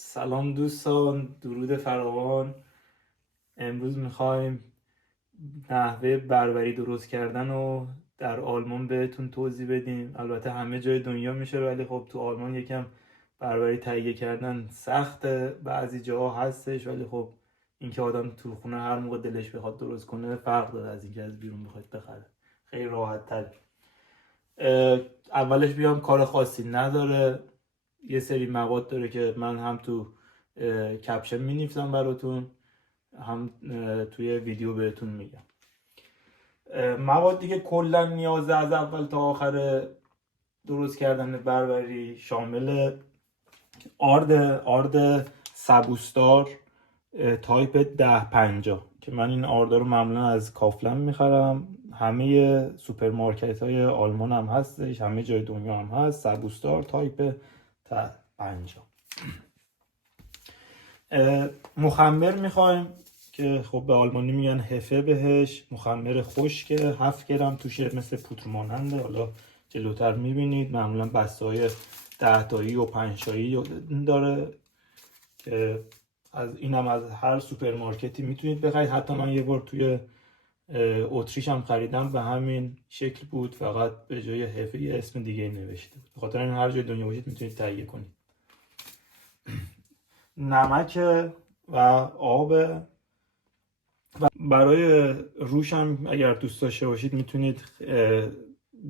سلام دوستان، درود فراوان. امروز میخوایم نحوه بربری درست کردن رو در آلمان بهتون توضیح بدیم. البته همه جای دنیا میشه، ولی خب تو آلمان یکم بربری تهیه کردن سخته. بعضی جاها هستش، ولی خب اینکه آدم تو خونه هر موقع دلش بخواد درست کنه فرق داره از اینکه از بیرون بخواد بخره. خیلی راحت تر. اولش بیام کار خاصی نداره، یه سری مواد داره که من هم تو کپشن می‌نویسم براتون، هم توی ویدیو بهتون میگم. مواد دیگه کلا نیازه از اول تا آخر درست کردن بربری شامل آرد سبوستار تایپ 1050 که من این آردا رو معمولا از کافلن میخرم. همه سوپرمارکت های آلمان هم هستش، همه جای دنیا هم هست. سبوستار تایپ 50. مخمر میخوایم که خب به آلمانی میگن هفه بهش. مخمر خشک 7 گرم توشه، مثل پودر ماننده. حالا جلوتر میبینید معمولا بسته های 10 تایی و 5 تایی داره که از اینم از هر سوپرمارکتی میتونید بخرید. حتی من یه بار توی اتریش هم خریدم، به همین شکل بود، فقط به جای هفه یه اسم دیگه نوشته بود. به خاطر این هر جای دنیا باشید میتونید تهیه کنید. نمک و آب. و برای روش هم اگر دوست داشته باشید میتونید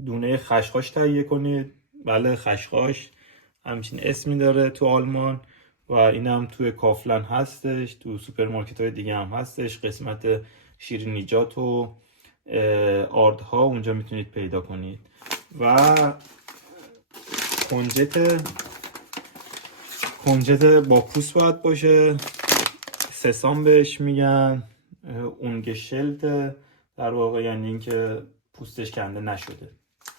دونه خشخاش تهیه کنید. بله، خشخاش همچین اسمی داره تو آلمان و این هم توی کافلن هستش، تو سوپرمارکت های دیگه هم هستش. قسمت شیرینیجات و آردها اونجا میتونید پیدا کنید. و کنجت با پوست باید باشه، سسام بهش میگن. اونگشلت در واقع یعنی اینکه پوستش کنده نشده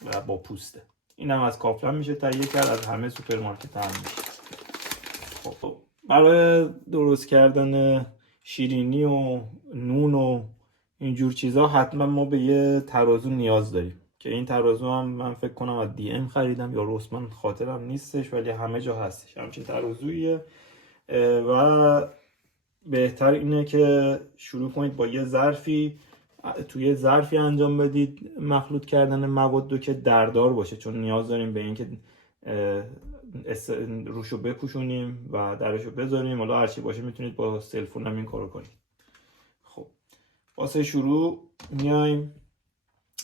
و با پوسته. این هم از کافلن میشه تهیه کرد، از همه سوپرمارکت هم میشه. خب برای درست کردن شیرینی و نون و اینجور چیزا حتما ما به یه ترازو نیاز داریم که این ترازو هم من فکر کنم از دی ام خریدم یا روسمن، خاطرم نیستش، ولی همه جا هستش همچین ترازویه. و بهتر اینه که شروع کنید با یه ظرفی، توی ظرفی انجام بدید مخلوط کردن مواد رو که دردار باشه، چون نیاز داریم به اینکه روشو بپوشونیم و درشو بذاریم. حالا هرچی باشه میتونید با سلفون هم این کارو کنید. خب واسه شروع میایم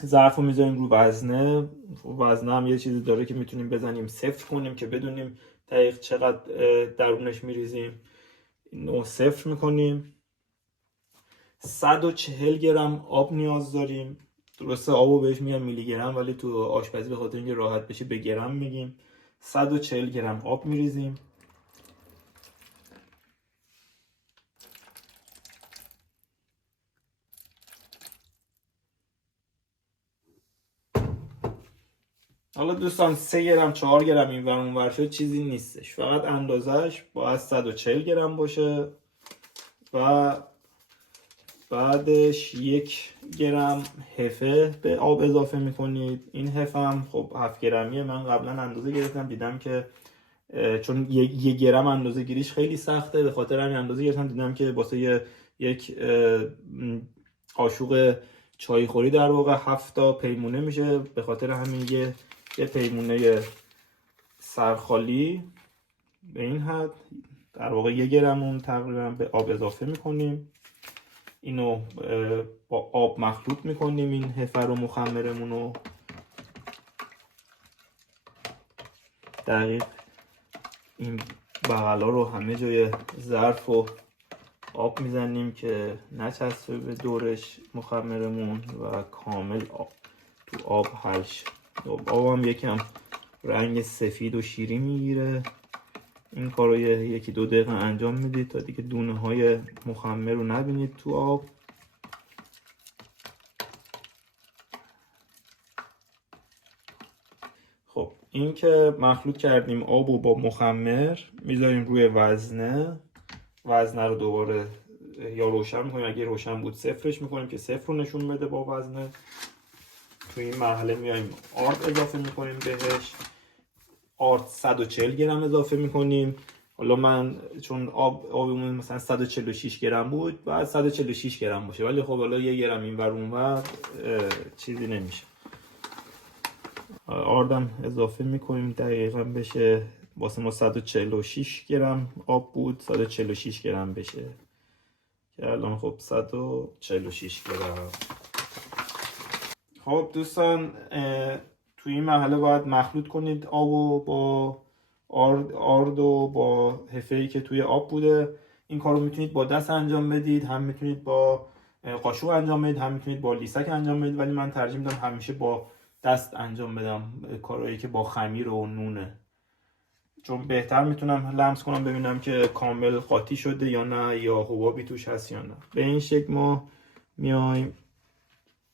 ظرف رو میذاریم رو وزنه. وزنه هم یه چیزی داره که میتونیم بزنیم صفر کنیم که بدونیم دقیق چقدر درونش میریزیم. اینو صفر میکنیم. 140 گرم آب نیاز داریم. درسته آبو بهش میگن میلی گرم، ولی تو آشپزی به خاطر اینکه راحت بشه به گرم میگیم. 140 گرم آب میریزیم. حالا دوستان 3 گرم 4 گرم این ور اون ور شد چیزی نیستش، فقط اندازهش باید 140 گرم باشه. و بعدش 1 گرم هفه به آب اضافه میکنید. این هفه هم خب 7 گرمیه. من قبلا اندازه گرفتم، دیدم که چون 1 گرم اندازه گیریش خیلی سخته، به خاطر همین اندازه گرفتم. دیدم که واسه یک قاشق چای خوری در واقع 7 تا پیمونه میشه، به خاطر همین یه پیمونه سرخالی به این حد در واقع 1 گرم تقریبا به آب اضافه میکنیم. اینو با آب مخلوط میکنیم، این هفر و مخمرمون رو دقیق. این بغلا رو همه جای ظرف و آب میزنیم که نچسبه به دورش مخمرمون و کامل تو آب حل شه. آب هم یکم رنگ سفید و شیرین میگیره. این کار رو 1-2 دقیقه انجام میدید تا دیگه دونه های مخمر رو نبینید تو آب. خب این که مخلوط کردیم آب رو با مخمر، میذاریم روی وزنه رو دوباره یا روشن میکنیم، اگه روشن بود صفرش میکنیم که صفر رو نشون بده با وزنه. تو این مرحله میایم آرد اضافه میکنیم بهش. آرد 140 گرم اضافه میکنیم. حالا من چون آبمون مثلا 146 گرم بود بعد 146 گرم باشه، ولی خب حالا 1 گرم این ور اون ور چیزی نمیشه. آردم اضافه میکنیم دقیقا بشه، واسه ما 146 گرم آب بود 146 گرم بشه که الان خب 146 گرم. خب دوستان توی این مرحله باید مخلوط کنید آبو با آرد و با حفه‌ای که توی آب بوده. این کارو میتونید با دست انجام بدید، هم میتونید با قاشق انجام بدید، هم میتونید با لیسک انجام بدید، ولی من ترجیح میدم همیشه با دست انجام بدم کارهایی که با خمیر و نونه، چون بهتر میتونم لمس کنم ببینم که کامل قاطی شده یا نه، یا حبابی توش هست یا نه. به این شکل ما میایم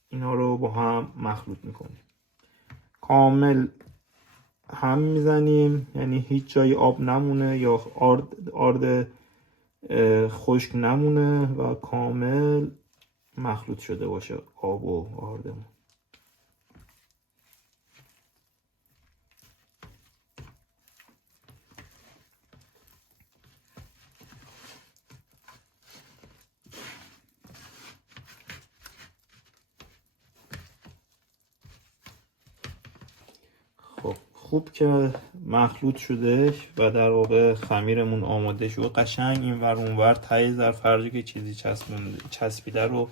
اینا رو با هم مخلوط میکنیم، کامل هم میزنیم، یعنی هیچ جای آب نمونه یا آرد خشک نمونه و کامل مخلوط شده باشه آب و آردمون. خب خوب که مخلوط شده و در واقع خمیرمون آماده شد، قشنگ این ور اون ور ته ظرف هر جا که چیزی چسبیده رو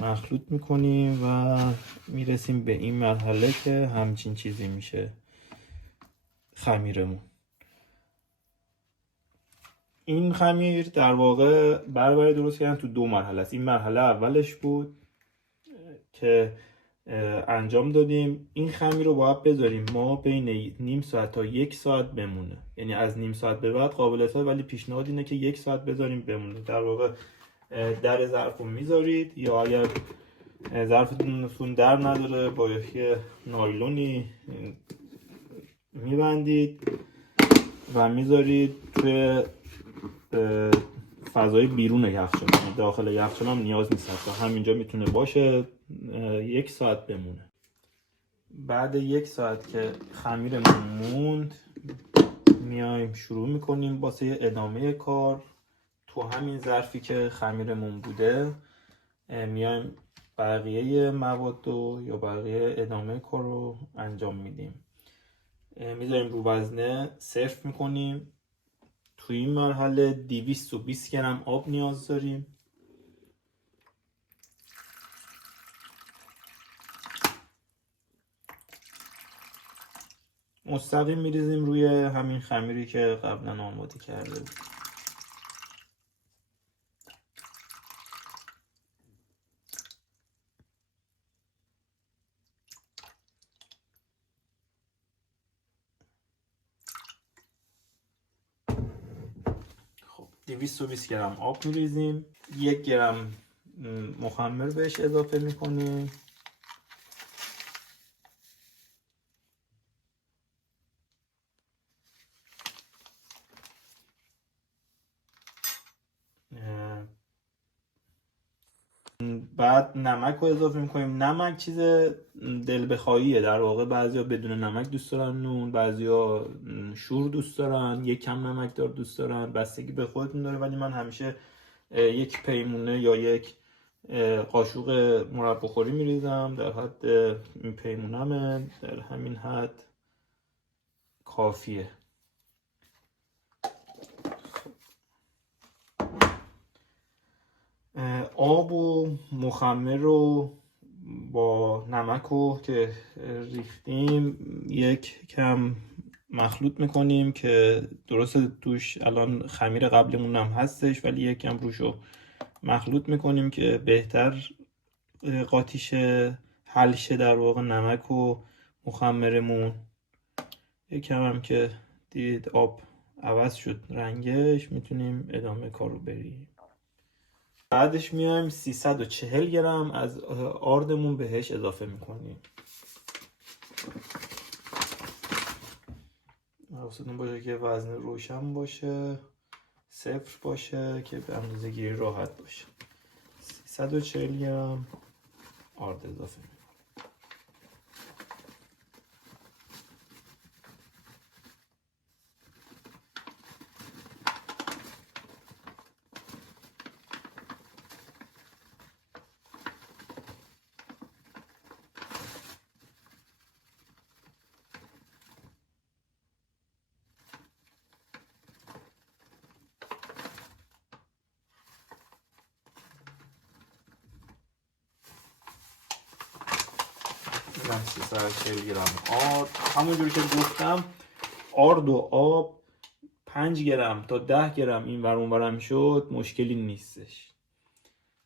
مخلوط میکنیم و میرسیم به این مرحله که همچین چیزی میشه خمیرمون. این خمیر در واقع برابر درست کردن تو 2 مرحله است. این مرحله اولش بود که انجام دادیم. این خمیر رو باید بذاریم ما بین نیم ساعت تا 1 ساعت بمونه، یعنی از نیم ساعت به بعد قابل استفاده، ولی پیشنهاد اینه که 1 ساعت بذاریم بمونه. در واقع در ظرف رو میذارید یا اگر ظرفتون در نداره با یه نایلونی میبندید و میذارید توی فضای بیرون یخچال، داخل یخچال هم نیاز نیست، تا همینجا میتونه باشه 1 ساعت بمونه. بعد 1 ساعت که خمیرمون موند میایم شروع میکنیم واسه ادامه کار. تو همین ظرفی که خمیرمون بوده میایم بقیه مواد یا بقیه ادامه کار رو انجام میدیم. میذاریم رو وزنه صرف میکنیم. توی این مرحله 220 گرم آب نیاز داریم. مستقیم میریزیم روی همین خمیری که قبلا آماده کرده بود. خب 220 گرم آب میریزیم، 1 گرم مخمر بهش اضافه میکنیم. بعد نمک رو اضافه میکنیم. نمک چیز دل بخواهیه در واقع، بعضیا بدون نمک دوست دارن نون، بعضیا شور دوست دارن، یک کم نمک دار دوست دارن، بستگی به خودتون داره، ولی من همیشه 1 پیمونه یا 1 قاشق مربا خوری میریزم، در حد این پیمونمه، در همین حد کافیه. آب و مخمر رو با نمک رو که ریختیم 1 کم مخلوط میکنیم که درسته توش الان خمیر قبلمون هم هستش، ولی 1 کم روش رو مخلوط میکنیم که بهتر قاطیش حل شه در واقع نمک و مخمرمون. 1 کم هم که دید آب عوض شد رنگش، میتونیم ادامه کار رو بریم. بعدش میایم 340 گرم از آردمون بهش اضافه میکنیم. حواستون باشه که وزن روشن باشه، صفر باشه که به اندازه گیری راحت باشه. 340 گرم آرد اضافه میکنیم. 340 گرم آرد. همونجور که گفتم آرد و آب 5 گرم تا 10 گرم این ور اون ورم شد مشکلی نیستش.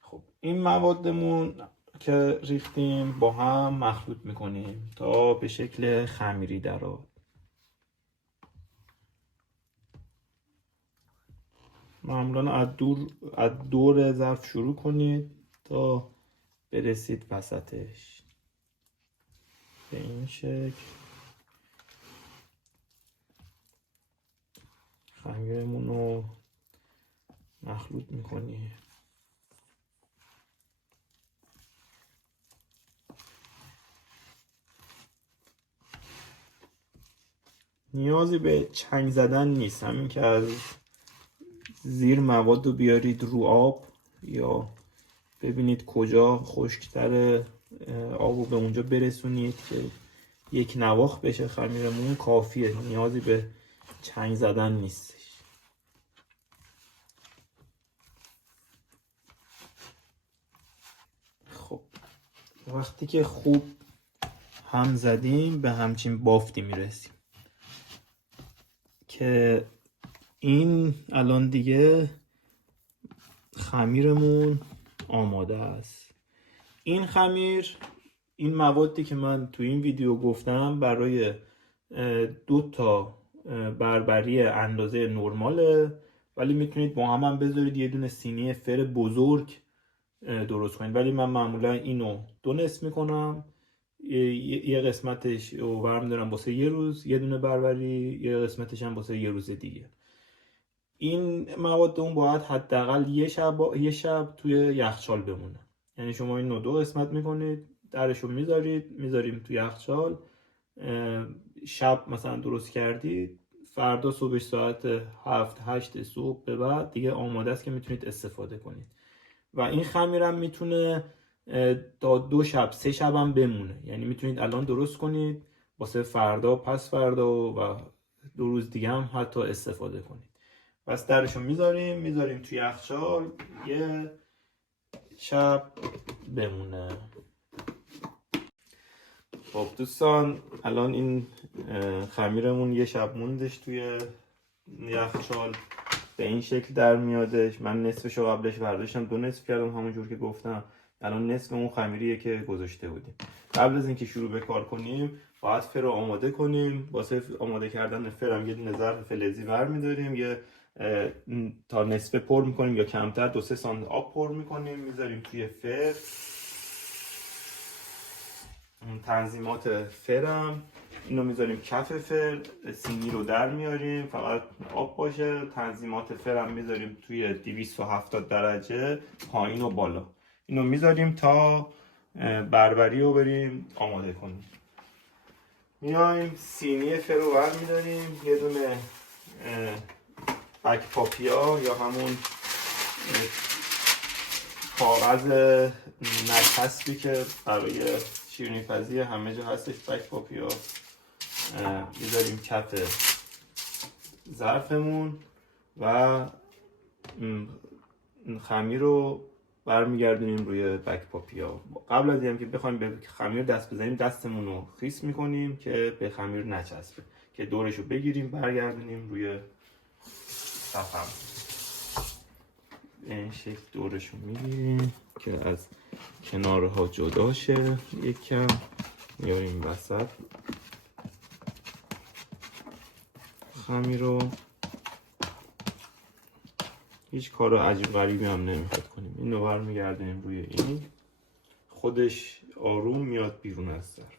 خب این موادمون که ریختیم با هم مخلوط میکنیم تا به شکل خمیری درآد. معمولا از دور ظرف شروع کنید تا برسید وسطش به این شکل. خمیرمون رو مخلوط میکنیم. نیازی به چنگ زدن نیست، همین که از زیر مواد رو بیارید رو آب یا ببینید کجا خشک‌تره آب رو به اونجا برسونید که یک نواخت بشه خمیرمون کافیه، نیازی به چنگ زدن نیستش. خب وقتی که خوب هم زدیم به همچین بافتی میرسیم که این الان دیگه خمیرمون آماده است. این خمیر، این موادی که من تو این ویدیو گفتم برای 2 تا بربری اندازه نرماله، ولی میتونید با هم بذارید یه دونه سینی فر بزرگ درست کنید، ولی من معمولا اینو 2 نصف میکنم، یه قسمتش رو برمی‌دارم واسه یه روز یه دونه بربری، یه قسمتش هم واسه یه روز دیگه. این مواد اون باید حداقل یه شب توی یخچال بمونه. یعنی شما اینو 2 قسمت میکنید، درشو میذاریم توی یخچال. شب مثلا درست کردید، فردا صبح ساعت 7-8 صبح به بعد دیگه آماده است که میتونید استفاده کنید. و این خمیرم میتونه تا 2 شب 3 شب هم بمونه. یعنی میتونید الان درست کنید واسه فردا پس فردا و 2 روز دیگه هم حتی استفاده کنید. پس درشو میذاریم توی یخچال یه شب بمونه. خب دوستان الان این خمیرمون یه شب موندش توی یخچال، به این شکل در میادش. من نصفشو قبلش برداشتم 2 نصف کردم همونجور که گفتم. الان نصف اون خمیریه که گذاشته بودیم. قبل از اینکه شروع به کار کنیم باید فر رو آماده کنیم. واسه آماده کردن فرم یه دونه ظرف فلزی برمی‌داریم، یه تا نصفه پر میکنیم یا کمتر 2-3 سانتی آب پر میکنیم، میذاریم توی فر. تنظیمات فرم اینو میذاریم کف فر، سینی رو در میاریم فقط آب باشه. تنظیمات فرم میذاریم توی 270 درجه پایین و بالا. اینو میذاریم تا بربری رو بریم آماده کنیم. میایم سینی فر رو برمیداریم، یه دونه بک پاپیا یا همون کاغذ نچسبی که برای شیرینی پزی همه جا هستش، بک پاپیا میذاریم کف ظرفمون و خمیر رو برمیگردونیم روی بک پاپیا. قبل از اینکه بخوایم به خمیر دست بزنیم دستمون رو خیس میکنیم که به خمیر نچسبه، که دورش رو بگیریم برگردونیم روی صفم. این شکل دورش رو میگیریم که از کنارها جدا شه. یک کم میاریم وسط خمیر رو. هیچ کار عجیب غریبی هم نمیخواد کنیم. اینو برمیگردونیم روی این، خودش آروم میاد بیرون از ظرف.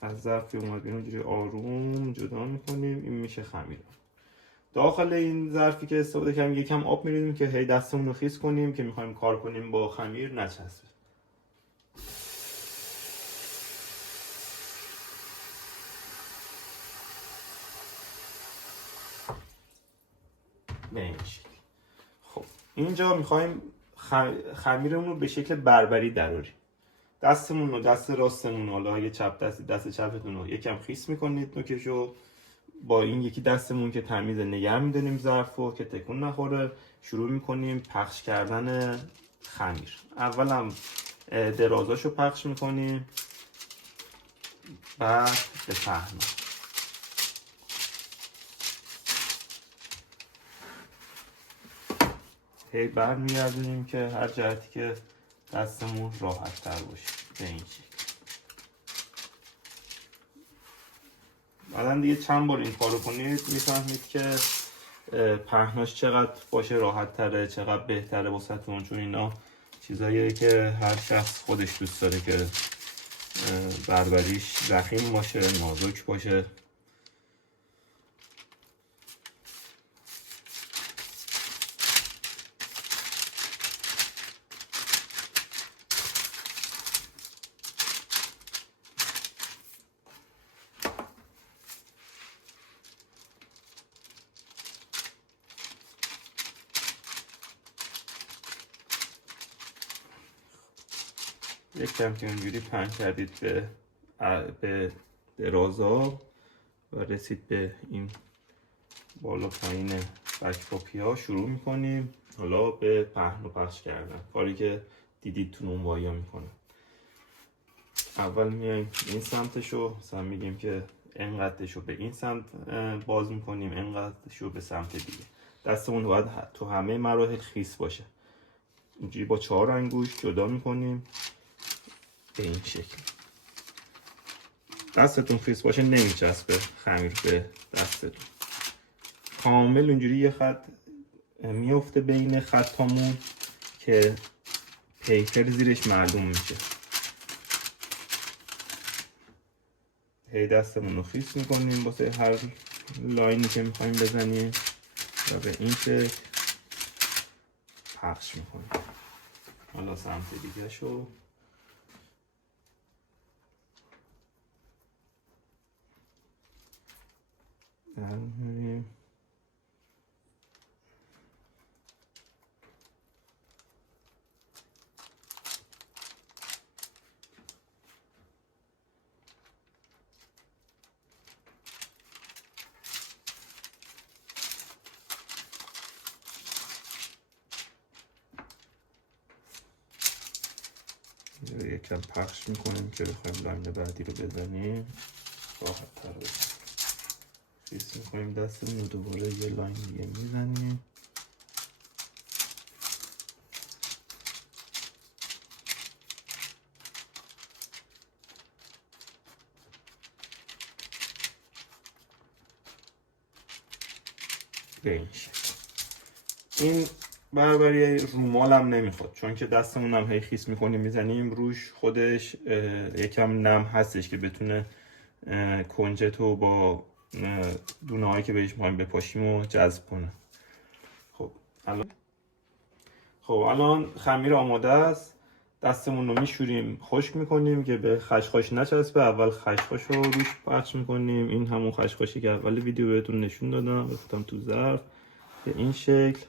از ظرفی اومد بیرون جوری آروم جدا میکنیم. این میشه خمیر. داخل این ظرفی که استفاده کردیم یکم آب میریزیم که هی دستمون رو خیس کنیم که میخوایم کار کنیم با خمیر نچسبه. به این شکل. خب اینجا میخوایم خمیرمون رو به شکل بربری دراریم. دستمون رو، دست راستمون، حالا اگه چپ دست چپتون رو یکم خیس میکنید نوکشو. با این یکی دستمون که تمیز نگه میداریم ظرفو که تکون نخوره. شروع میکنیم پخش کردن خمیر. اولم درازاشو پخش میکنیم بعد به پهنا. هی برمیگردونیم که هر جهتی که دستمون راحت تر باشه به این شکل. بعدم دیگه چند بار این کارو کنید میفهمید که پهناش چقدر باشه راحت تره، چقدر بهتره واسهتون، چون اینا چیزاییه که هر شخص خودش دوست داره که بربریش ضخیم باشه، نازک باشه. یک کم که اونجوری پهن کردید به درازا و رسید به این بالا پایین بک پاپی ها، شروع میکنیم حالا به پهن و پخش کردن، کاری که دیدید تو نونوایی ها میکنه. اول میایم این سمتشو مثلا میگیم که انقدرشو به این سمت باز میکنیم، انقدرشو به سمت دیگه. دستمون باید تو همه مراحل خیس باشه. اینجوری با 4 انگوش جدا میکنیم به این شکل. دستتون خیس باشه نمیچسبه خمیر به دستتون. کامل اونجوری یه خط میفته بین خطامون که پیکر زیرش معلوم میشه. هی دستمون رو خیس میکنیم واسه هر لاینی که میخوایم بزنیم و به این شکل پخش میکنیم. حالا سمت دیگه شو یکم پخش میکنیم که بخوایم لاین بعدی رو بزنیم راحت تر بشه. خیس میکنیم دستمون رو، دوباره یه لاین دیگه میزنیم. به این شکل. این بربری رومال هم نمیخواد، چون که دستمون هم هی خیس میکنیم میزنیم روش، خودش یکم نم هستش که بتونه کنجتو با دونه هایی که بهش میخوایم بپاشیم و جذب کنه. خب الان خمیر آماده است. دستمون رو میشوریم، خشک میکنیم که به خشخاش نچسبه. اول خشخاش رو روش پخش میکنیم. این همون خشخاشی که اول ویدیو بهتون نشون دادم، بفتم تو ظرف. به این شکل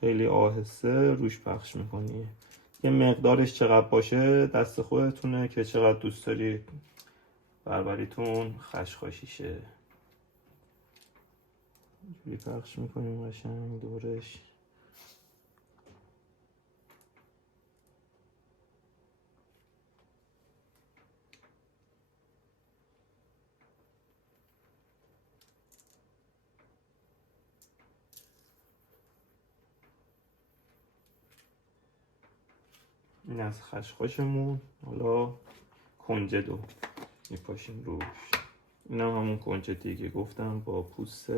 خیلی آهسته روش پخش میکنیم. یه مقدارش چقدر باشه دست خودتونه که چقدر دوست دارید بربریتون خشخاشی شه. اینجوری پخش میکنیم قشنگ دورش. این از خشخاشمون. حالا کنجدو میپاشیم روش. این هم همون کنجدی که گفتم با پوست.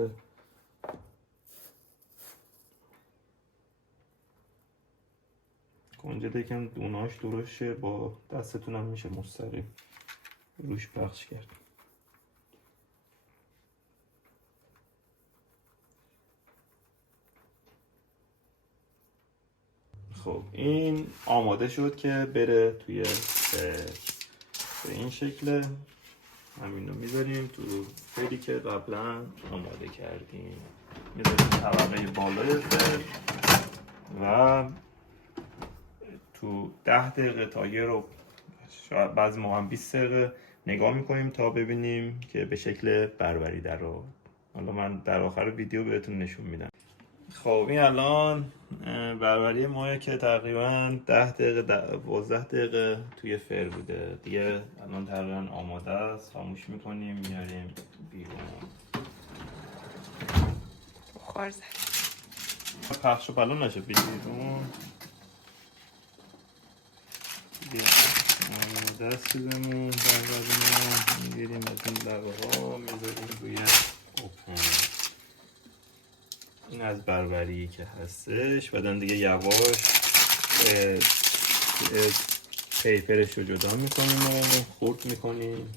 کنجد یکم دوناش درشه، با دستتون هم میشه مستقیم روش پخش کرد. خب این آماده شد که بره توی به این شکل. همین رو میذاریم تو فری که قبلا آماده کردیم. میذاریم طبقه بالای فر و تو 10 دقیقه تا یه رو شاید بعضی موقع 20 دقیقه نگاه میکنیم تا ببینیم که به شکل بربری در رو. حالا من در آخر ویدیو بهتون نشون میدم. خب این الان بربری ماه که تقریبا 10 دقیقه 12 دقیقه توی فر بوده دیگه. الان تقریبا آماده است. خاموش میکنیم میاریم بیرون. بخار زد. پخش و پلون نشه بیرون دیگه. آماده است چیزمون. بربریمون میگیریم از این لبه ها میذاریم روی اوپن. این از بربری که هستش. بعدن دیگه یواش پیپرش رو جدا میکنیم و خورد میکنیم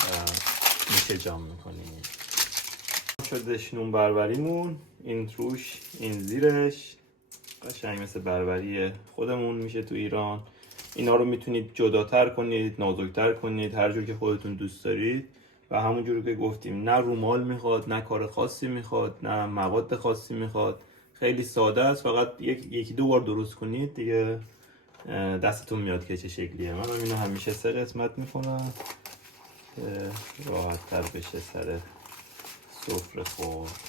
و میشه جام میکنیم. شدش نون بربریمون. این روش این زیرش قشنگ مثل بربری خودمون میشه تو ایران. اینا رو میتونید جداتر کنید، نازکتر کنید، هر جور که خودتون دوست دارید. و همون جور که گفتیم نه رومال میخواد، نه کار خاصی میخواد، نه مواد خاصی میخواد. خیلی ساده است. فقط یکی دو بار درست کنید دیگه دستتون میاد که چه شکلیه. من اینو همیشه 3 قسمت میکنم راحت تر بشه سر سفره خورد.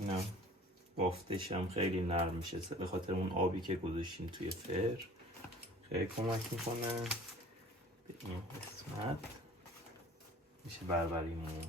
اینا بافتش هم خیلی نرم میشه به خاطر اون آبی که گذاشتین توی فر. خیلی کمک میکنه به این قسمت. میشه بربریمون.